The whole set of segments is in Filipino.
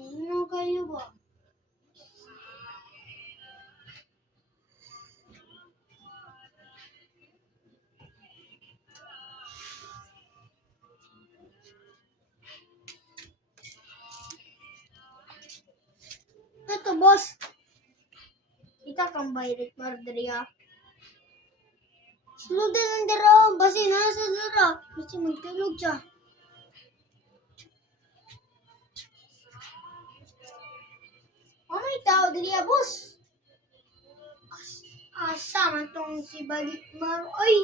Ano kayo ba? Ito, boss. Kita kang bayrit mardria. Suludan ng dara, basi na sa dara. Kasi magtulog siya. May tao diriya, boss. Asa man tong si Balit Mar. Ay!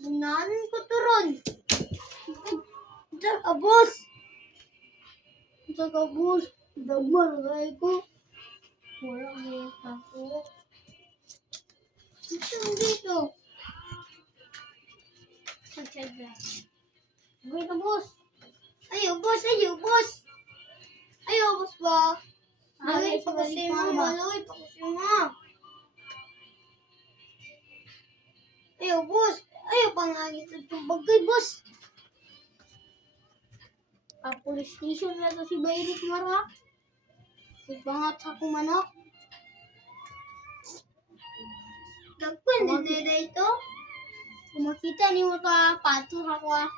Bunanan ko to ron. Ito ka, boss. Ito ka, boss. Dagmaragay ko. Wala ngayon ako. Ito dito. Ito, boss. Ayaw, boss. Ayaw, boss. Ayaw, boss ba? Malay pa kasi mo. Malay pa kasi mo. Ayaw, boss. Ayaw pang hagit itong bagay, boss. Police station na to si Bayrit Mara. Sigbangat sa akong manok. Dagpan din ito. Kung makita ni mo ka, patur ako ah.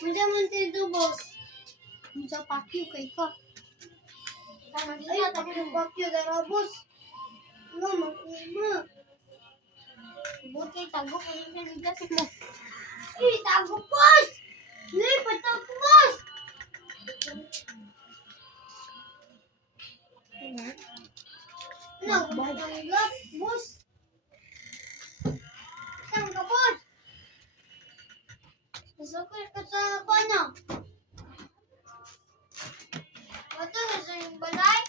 Manja man ito, boss. Manja pakyo kay ka. Ay, takong pakyo dara, boss. Ano, mag-ima. Buti, tago ko yung sanigas mo. Ay, tago, boss! Ay, patag ko, boss! Ano, magtanggap, boss? Saan ka, boss? Nasakay ka sa bana. Bato ka sa yung balay?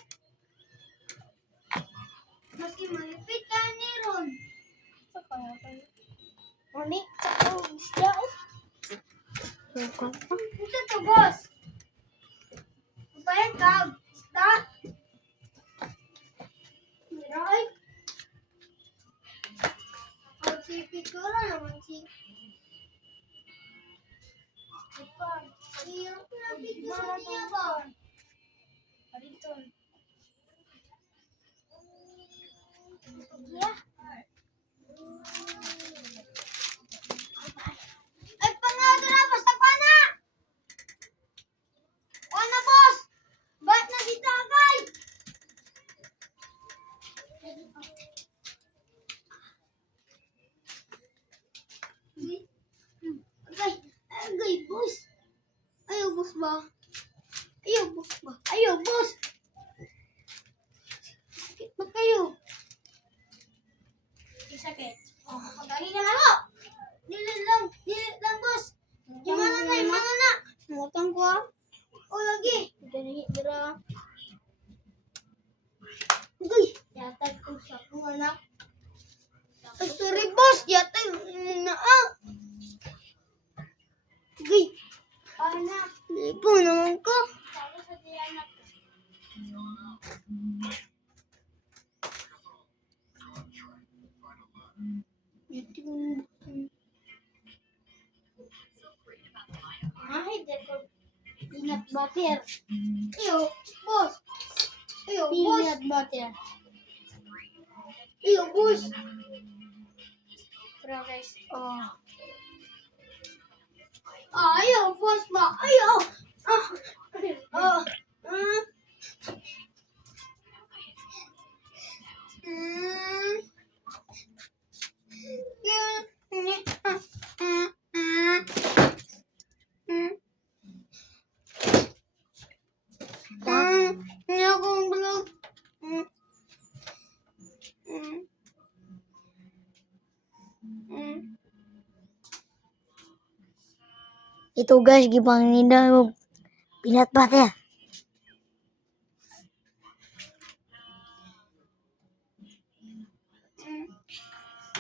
Maski malipit ka ni Ron. Sakaya ka. Mami, sakaya ang isda. Ito to, boss. Bayan ka. Isda. Miray. Ang si Pictura naman si... Ipan. Iyo ko na Pictura niya ba? Ariton. Yeah. Ay, panado na! Basta pa na! O na, boss! Ba't na si Tagay? Agay, boss! Ayaw, boss ba? Ayaw, boss ba? Ayaw, boss! Sakit ba kayo? Sakit. Pagkain na lang ako! Dilit lang, boss! Yung mana na! Mutang ko ah! O, lagi! Dali, dira. Agay! Yatag ko sa kong anak. Ay, sorry, boss! Yatag na ah! Agay! Anak! Lipo naman ko! Sabi sa diyanak ko. Peanut butter. Ayo, boss. Ayo, boss. Peanut butter. Ayo, boss. Pero guys, ayo, boss ba? Ayo. Ito guys, gibang nila peanut butter.